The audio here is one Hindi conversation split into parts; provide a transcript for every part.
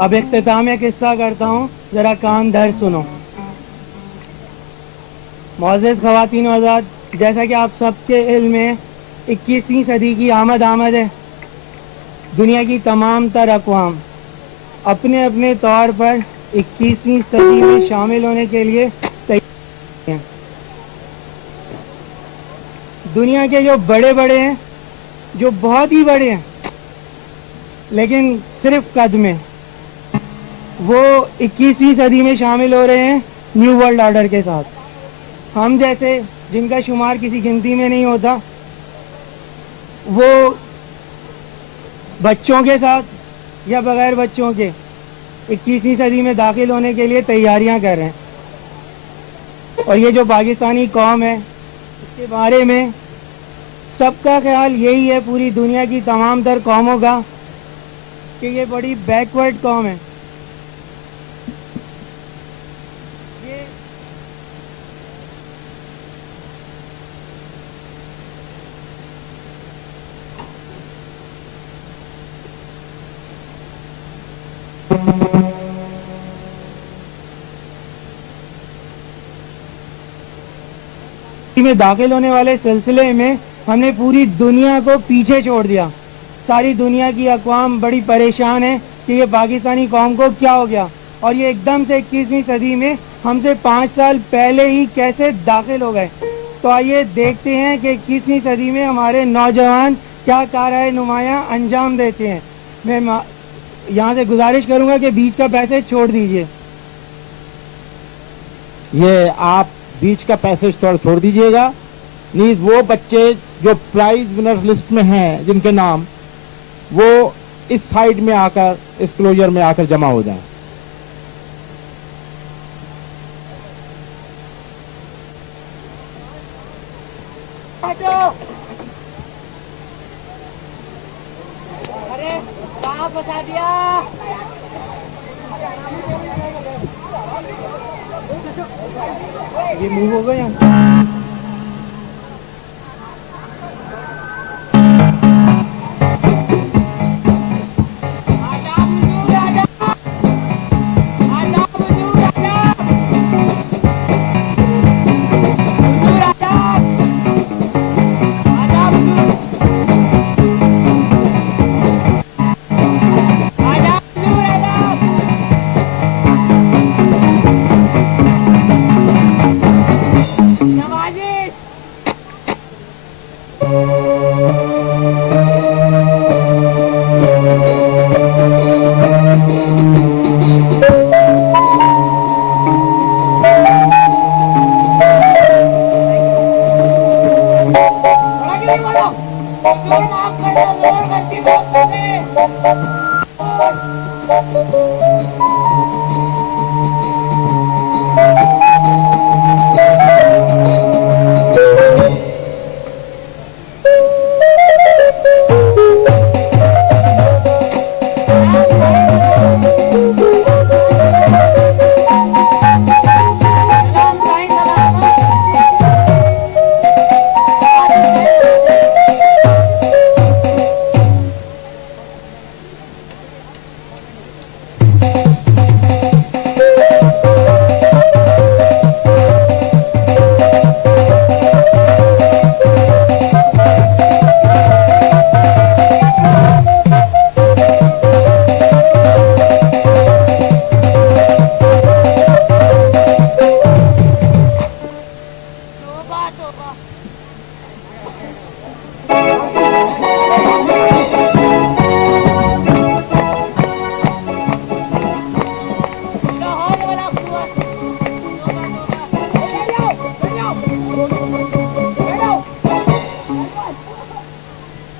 अब इख्तिताम किस्सा करता हूँ, जरा कान धर सुनो। मौजूद ख़वातीन व हज़रात, जैसा कि आप सबके इल्म में 21वीं सदी की आमद है। दुनिया की तमाम तर अक़वाम अपने अपने तौर पर 21वीं सदी में शामिल होने के लिए तैयार हैं। दुनिया के जो बड़े बड़े हैं, जो बहुत ही बड़े हैं, लेकिन सिर्फ कद में, वो 21वीं सदी में शामिल हो रहे हैं न्यू वर्ल्ड ऑर्डर के साथ। हम जैसे जिनका शुमार किसी गिनती में नहीं होता, वो बच्चों के साथ या बगैर बच्चों के 21वीं सदी में दाखिल होने के लिए तैयारियां कर रहे हैं। और ये जो पाकिस्तानी कौम है, इसके बारे में सबका ख्याल यही है, पूरी दुनिया की तमाम तर कौमों का, कि ये बड़ी बैकवर्ड कौम है। में दाखिल होने वाले सिलसिले में हमने पूरी दुनिया को पीछे छोड़ दिया। सारी दुनिया की अक़वाम बड़ी परेशान है कि ये पाकिस्तानी कौम को क्या हो गया, और ये एकदम से 21वीं सदी में हमसे 5 साल पहले ही कैसे दाखिल हो गए। तो आइए देखते हैं कि 21वीं सदी में हमारे नौजवान क्या कारनामे नुमायां अंजाम देते हैं। मैं यहाँ से गुजारिश करूँगा कि बीच का पैसेज छोड़ दीजिए। ये आप बीच का पैसेज थोड़ा छोड़ दीजिएगा। नीज वो बच्चे जो प्राइज विनर लिस्ट में हैं, जिनके नाम, वो इस साइड में आकर, इस क्लोजर में आकर जमा हो जाएं। अरे कहाँ फंसा दिया? ये मूव हो गया।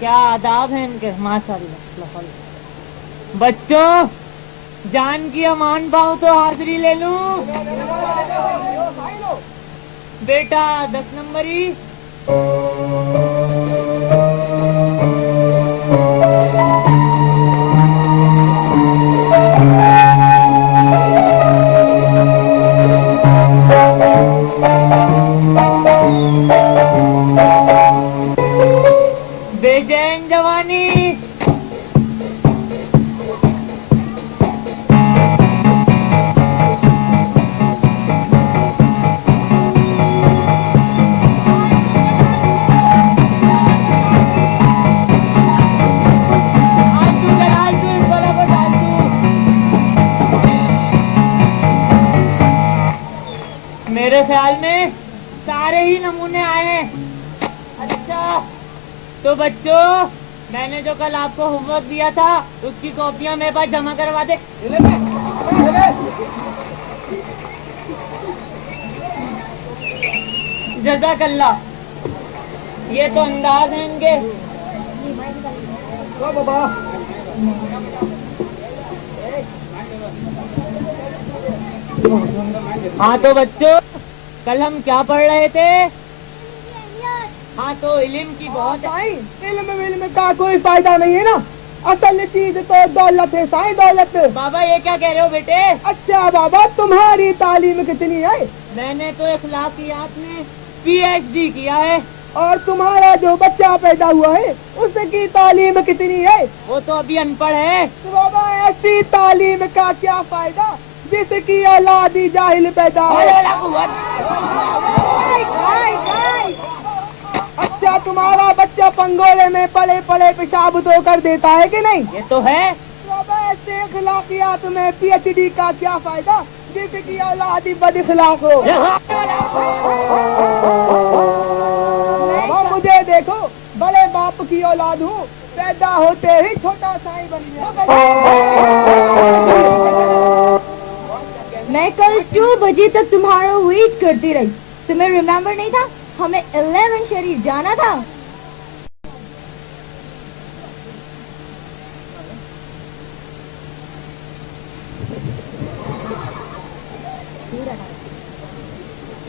क्या आदाब है इनके, माशाअल्लाह। बच्चों, जान की अमान पाऊं तो हाजिरी ले लूं। बेटा 10 नंबरी, बेचैन जवानी, पढ़ने आए हैं। अच्छा तो बच्चों, मैंने जो कल आपको होमवर्क दिया था उसकी कॉपियां मेरे पास जमा करवा दे। जज़ाकल्लाह। ये तो अंदाज है इनके। हाँ तो बच्चों, कल हम क्या पढ़ रहे थे? हाँ तो इल्म की बहुत इल्म का कोई फायदा नहीं है ना। असल चीज तो दौलत है साईं, दौलत। बाबा ये क्या कह रहे हो बेटे? अच्छा बाबा, तुम्हारी तालीम कितनी है? मैंने तो इखलाकियात में PhD किया है। और तुम्हारा जो बच्चा पैदा हुआ है उसकी तालीम कितनी है? वो तो अभी अनपढ़ है। तो बाबा ऐसी तालीम का क्या फायदा जिसकी औलाद ही जाहिल पैदा हो? अच्छा, तुम्हारा बच्चा पंगोले में पड़े पड़े पेशाब तो कर देता है कि नहीं? ये तो है। बाबा ऐसे इखलाकियात में PhD का क्या फायदा जिसकी औलाद ही बदइखलाक हो? मुझे देखो, बड़े बाप की औलाद हूँ, पैदा होते ही छोटा साई बन गया। मैं कल 2 बजे तक तुम्हारा वेट करती रही। तुम्हें रिमेम्बर नहीं था? हमें 11 शरीफ जाना था।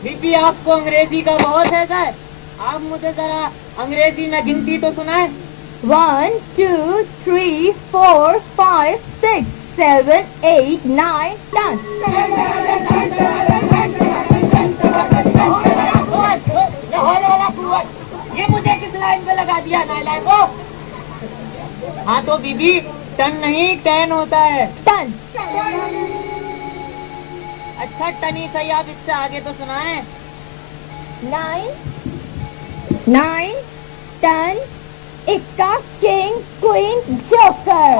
बीबी आपको अंग्रेजी का बहुत है सर। आप मुझे जरा अंग्रेजी में गिनती तो सुनाए। 1 2 3 4 5 6 7 8 9 10। ये मुझे किस लाइन पे लगा दिया नालायक को? हाँ तो बीबी, 10 नहीं 10 होता है। 10। अच्छा टन ही सही, आप इससे आगे तो सुनाए। 9 9 10 इक्का किंग क्वीन जोकर।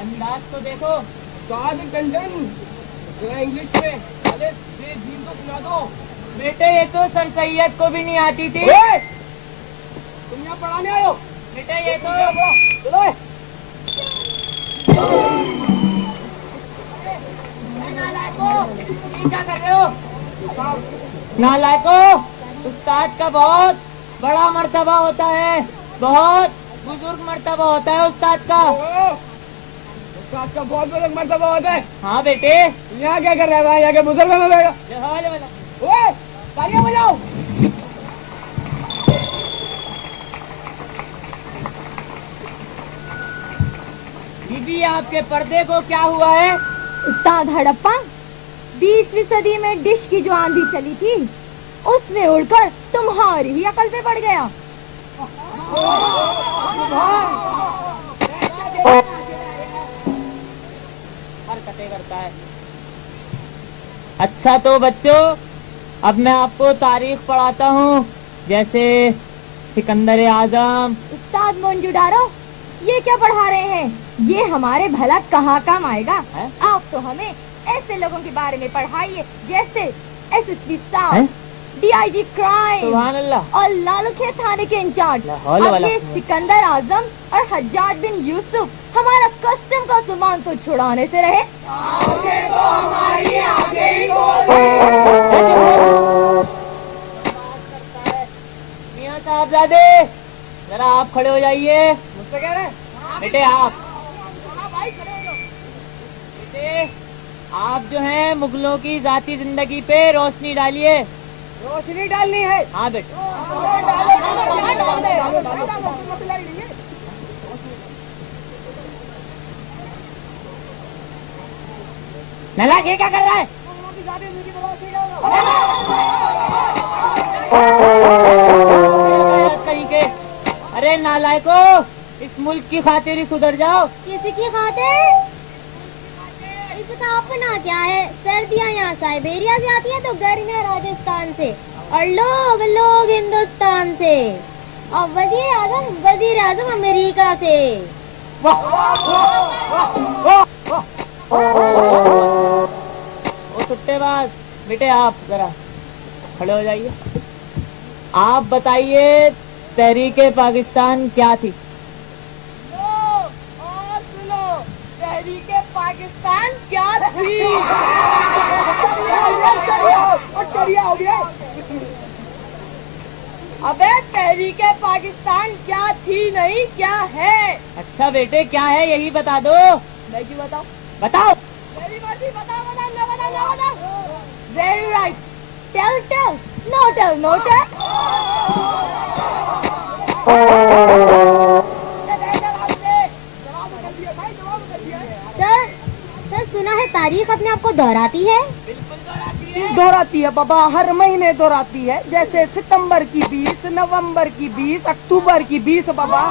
अंदाज तो देखो। इंग्लिश में तो सुना दो। बेटे ये तो सर सैयद को भी नहीं आती थी। तुम यहाँ पढ़ाने आए हो? बेटे ये तो क्या कर रहे हो? नालायको, उस्ताद का बहुत बड़ा मर्तबा होता है, बहुत बुजुर्ग मर्तबा होता है उस्ताद का। उस्ताद का बहुत बड़ा मर्तबा होता है। हाँ बेटे। यहाँ क्या कर रहा है भाई? यहाँ के बुजुर्ग में बैठा। ओए, तालियां बजाओ। बीबी आपके पर्दे को क्या हुआ है? उस्ताद हड़प्पा, 20वीं सदी में डिश की जो आंधी चली थी उसमें उड़कर तुम्हारी ही अकल पे पड़ गया। हरकतें करता है। अच्छा तो बच्चों, अब मैं आपको तारीख पढ़ाता हूँ, जैसे सिकंदर आजम। उस्ताद मोंजू डारो, ये क्या पढ़ा रहे हैं? ये हमारे भला कहाँ काम आएगा? है? आप तो हमें ऐसे लोगों के बारे में पढ़ाइए जैसे SSP साहब, DIG क्राइम सुभान अल्लाह और लालूखे थाने के इंचार्ज। अब ये सिकंदर आजम और हज्जाज बिन यूसुफ हमारा कस्टम का सामान तो छुड़ाने से रहे। तो हमारी आगे ही मियां साहबजादे, जरा आप खड़े हो जाइए। मुझसे कह रहे? बेटे आप बेटे आप जो हैं मुगलों की जाती जिंदगी पे रोशनी डालिए। रोशनी डालनी है? हाँ बेटे। नालायक ये क्या कर रहा है? कहीं के। अरे नालायको, इस मुल्क की खातिर ही सुधर जाओ। किसी की खातिर? इसका अपना क्या है? सर्दियाँ यहाँ साइबेरिया से आती है तो गर्मियाँ राजस्थान से और लोग हिंदुस्तान से और वजीर आजम अमेरिका से। वाह वाह वाह वाह वाह। बेटे आप जरा खड़े हो जाइए। आप बताइए तहरीके पाकिस्तान क्या थी? और सुनो, तहरीके पाकिस्तान क्या थी? हो गया। अबे तहरीके पाकिस्तान क्या थी नहीं क्या है? अच्छा बेटे क्या है यही बता दो। मैं क्यों बताऊं? बताओ। मेरी मर्जी, बताओ बताओ ना बताओ ना बताओ। Very right. Tell. No tell, no tell. Sir सुना है तारीख अपने आप को दोहराती है। दोहराती है बाबा, हर महीने दोहराती है। जैसे सितंबर की 20, नवंबर की 20, अक्टूबर की 20 बाबा।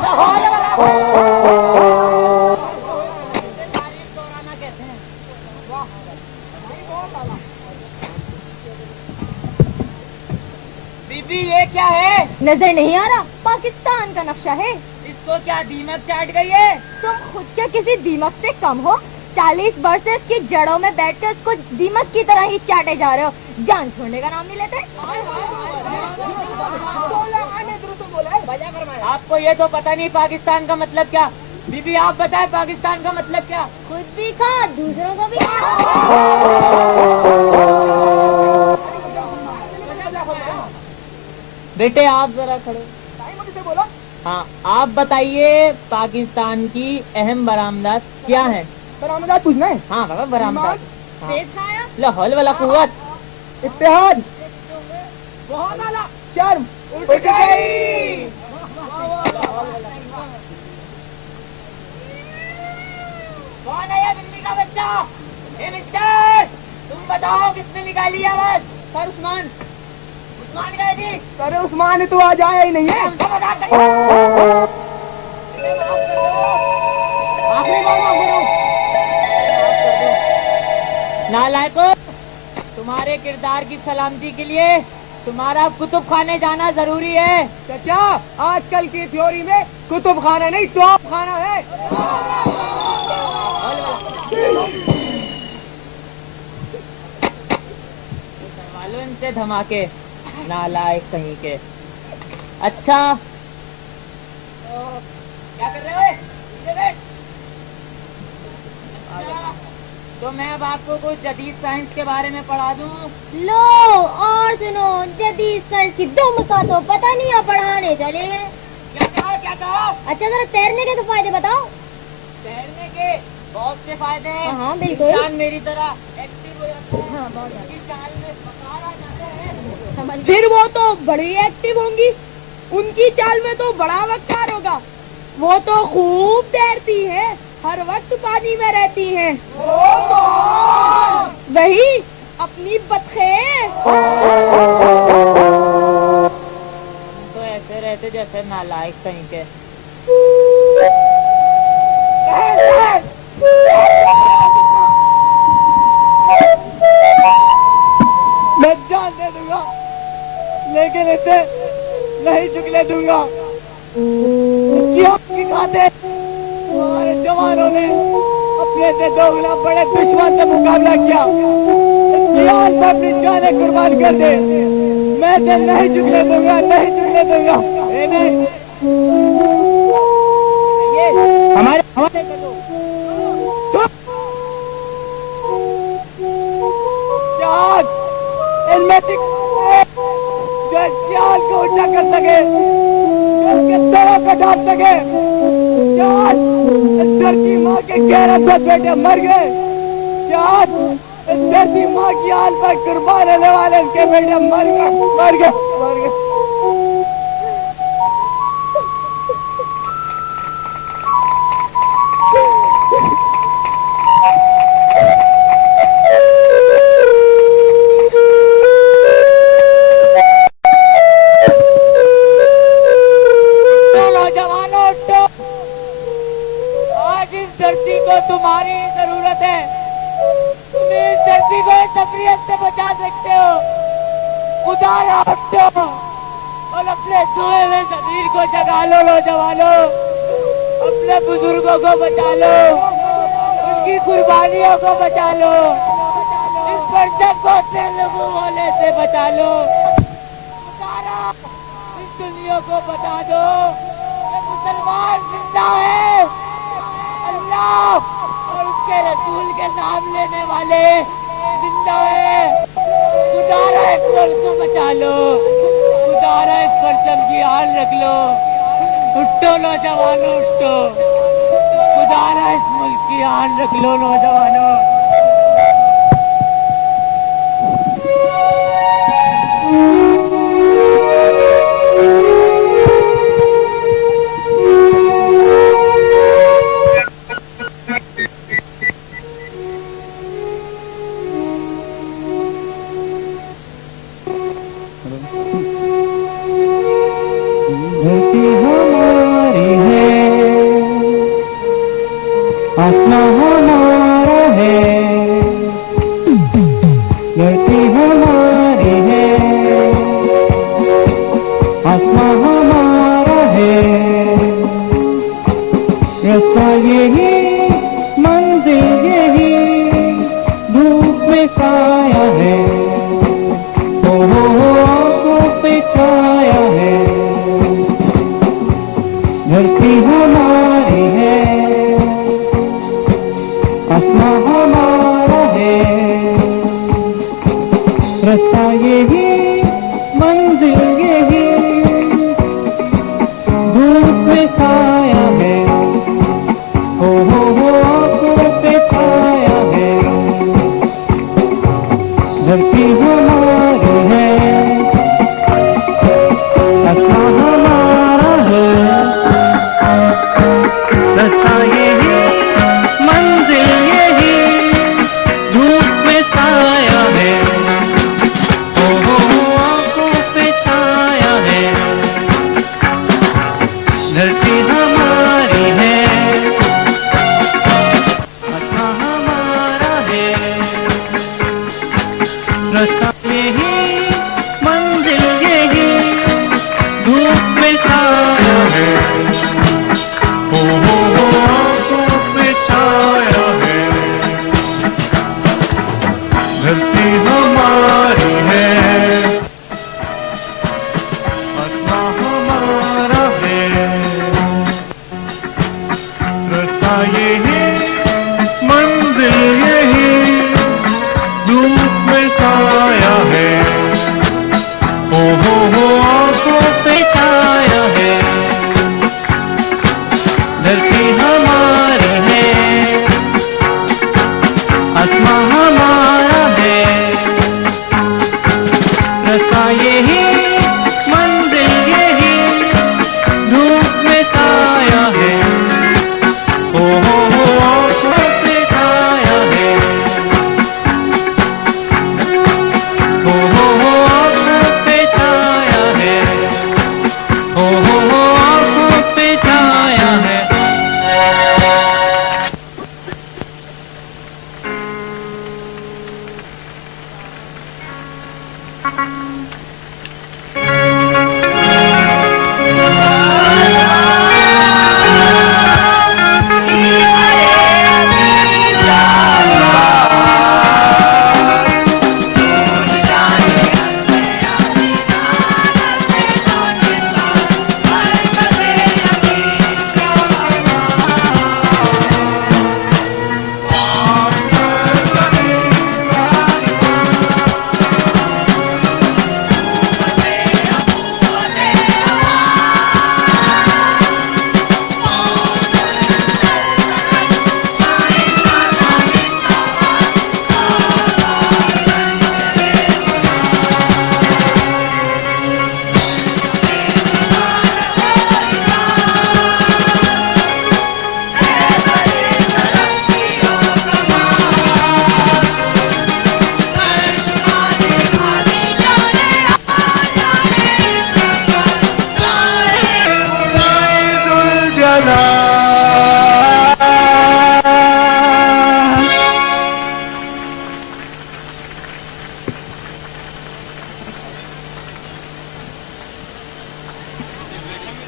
बीबी ये क्या है? नजर नहीं आ रहा? पाकिस्तान का नक्शा है। इसको क्या दीमक चाट गई है? तुम खुद के किसी दीमक से कम हो? 40 वर्ष से इसकी जड़ों में बैठकर उसको दीमक की तरह ही चाटे जा रहे हो। जान छोड़ने का नाम नहीं लेते। आपको ये तो पता नहीं पाकिस्तान का मतलब क्या? बीबी आप बताएं पाकिस्तान का मतलब क्या? खुद भी खा, दूसरों को भी खा। बेटे आप जरा खड़े। हाँ आप बताइए पाकिस्तान की अहम बरामदात क्या है? बरामदात पूछना है? हाँ बाबा बरामदात। हाँ। सेब खाया? लाहौल वाला कुव्वत। इत्तेहाद। बहुत आला। शर्म उठ गई। कौन है ये बिल्ली का बच्चा? ए मिस्टर तुम बताओ किसने निकाली आवाज? सर उस्मान। उस्मान गए जी। सर उस्मान तो आज आया ही नहीं है। हमसे मजाक कर रहे हो? आखिरी बार माफ करो। नालायकों तुम्हारे किरदार की सलामती के लिए तुम्हारा कुतुब खाने जाना जरूरी है। चाचा आजकल की थ्योरी में कुतुब खाना नहीं तोप खाना है। करवा लो इनसे धमाके नालायक कहीं के। अच्छा क्या कर रहे हो? इधर बैठ। तो मैं अब आपको कुछ जदीद साइंस के बारे में पढ़ा दूं। लो और सुनो, जदीद साइंस की दुम का तो पता नहीं आप पढ़ाने चले हैं। क्या कहा? अच्छा जरा तैरने के तो फायदे बताओ। तैरने के बहुत से फायदे हैं। हाँ, बिल्कुल। इंसान मेरी तरह एक्टिव हो जाता है। हाँ, बहुत ज्यादा। उसकी चाल में बकार आ जाते हैं। समझ गई। फिर वो तो बड़ी एक्टिव होंगी, उनकी चाल में तो बड़ा वकार होगा। वो तो खूब तैरती है, हर वक्त पानी में रहती है। वही अपनी बतखें। तो ऐसे रहते जैसे नालायक कहीं के। मैं जान दे दूंगा लेकिन इसे नहीं झुकने दूंगा। की खाते हमारे जवानों ने अपने से दोगुना बड़े दुश्मन से मुकाबला किया। अपनी जानें कुर्बान कर दे, मैं इसे नहीं झुकने दूंगा, नहीं झुकने दूंगा। ये हमारे हवाले कर दो। इनमें से जो जाल को ऊंचा कर सके, जो उसके सरों पे डाल सके। जाल इस धरती माँ के गहरे से बेटे मर गए। जाल इस धरती माँ की हाल पर कुर्बान होने वाले इनके बेटे मर गए, मर गए, मर गए। धरती को तुम्हारी जरूरत है। तुम इस धरती को इस तबरियत से बचा सकते हो। खुदाया उठो और अपने सोए हुए ज़मीर को जगा लो नौजवानों। अपने बुजुर्गों को बचा लो, उनकी कुर्बानियों को बचा लो। इस पर जब को तेलुगु वाले से बचा लो। सारा इस दुनिया को बता दो कि मुसलमान जिंदा है। अल्लाह और उसके रसूल के नाम लेने वाले जिंदा है। गुजारा इस मुल्क को बचा लो, गुजारा इस परचम की हाल रख लो। उठो नौजवानों उठो, गुजारा इस मुल्क की हाल रख लो नौजवानों। धरती हमारी है, आसमां हमारा है। धरती हमारी है, आसमां हमारा है। रास्ता यही, मंजिल यही, धूप में साया है। हो आंखों पे छाया है। धरती हमारी है, आसमां हमारा है। रास्ता यही, मंजिल यही, धूप में साया है। हो आंखों पे छाया है। धरती हमारी है, आसमां हमारा है। रास्ता यही, मंजिल यही, धूप में साया है। हो आंखों पे छाया है। धरती हमारी है, आसमां हमारा है। रास्ता यही, मंजिल यही, धूप में छाया है। आंखों पे छाया है। धरती हमारी है, आसमां हमारा है। रास्ता यही, मंजिल यही, धूप में साया है। आंखों पे छाया है। धरती हमारी है, आसमां हमारा है। रास्ता यही, मंजिल यही, धूप में साया है। आंखों पे छाया है। आंखों पे छाया है। आंखों पे छाया है।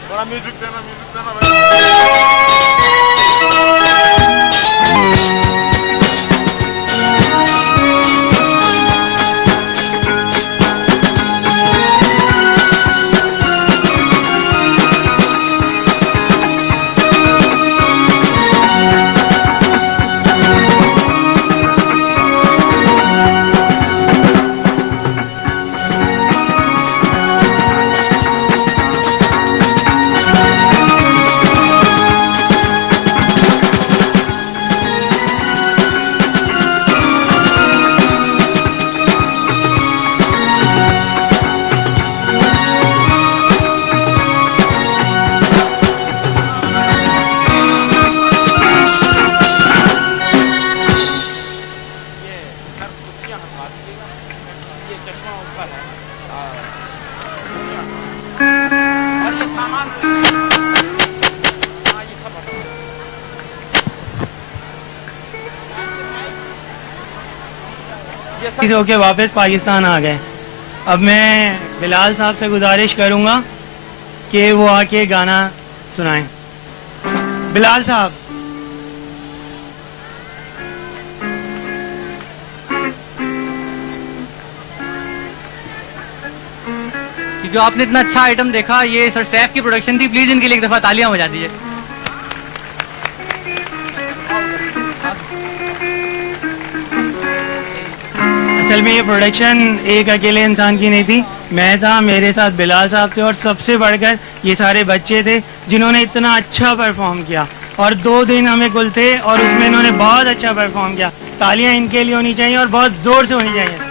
थोड़ा म्यूजिक देना भाई। ये चश्मा ऊपर है और ये सामान हाँ ये सब हटवा इस होके वापस पाकिस्तान आ गए। अब मैं बिलाल साहब से गुजारिश करूंगा कि वो आके गाना सुनाएं। बिलाल साहब। जो आपने इतना अच्छा आइटम देखा, ये सर सैफ की प्रोडक्शन थी, प्लीज इनके लिए एक दफा तालियां बजा दीजिए। असल में ये प्रोडक्शन एक अकेले इंसान की नहीं थी, मैं था, मेरे साथ बिलाल साहब थे और सबसे बढ़कर ये सारे बच्चे थे जिन्होंने इतना अच्छा परफॉर्म किया। और 2 दिन हमें कुल थे और उसमें इन्होंने बहुत अच्छा परफॉर्म किया। तालियां इनके लिए होनी चाहिए और बहुत जोर से होनी चाहिए।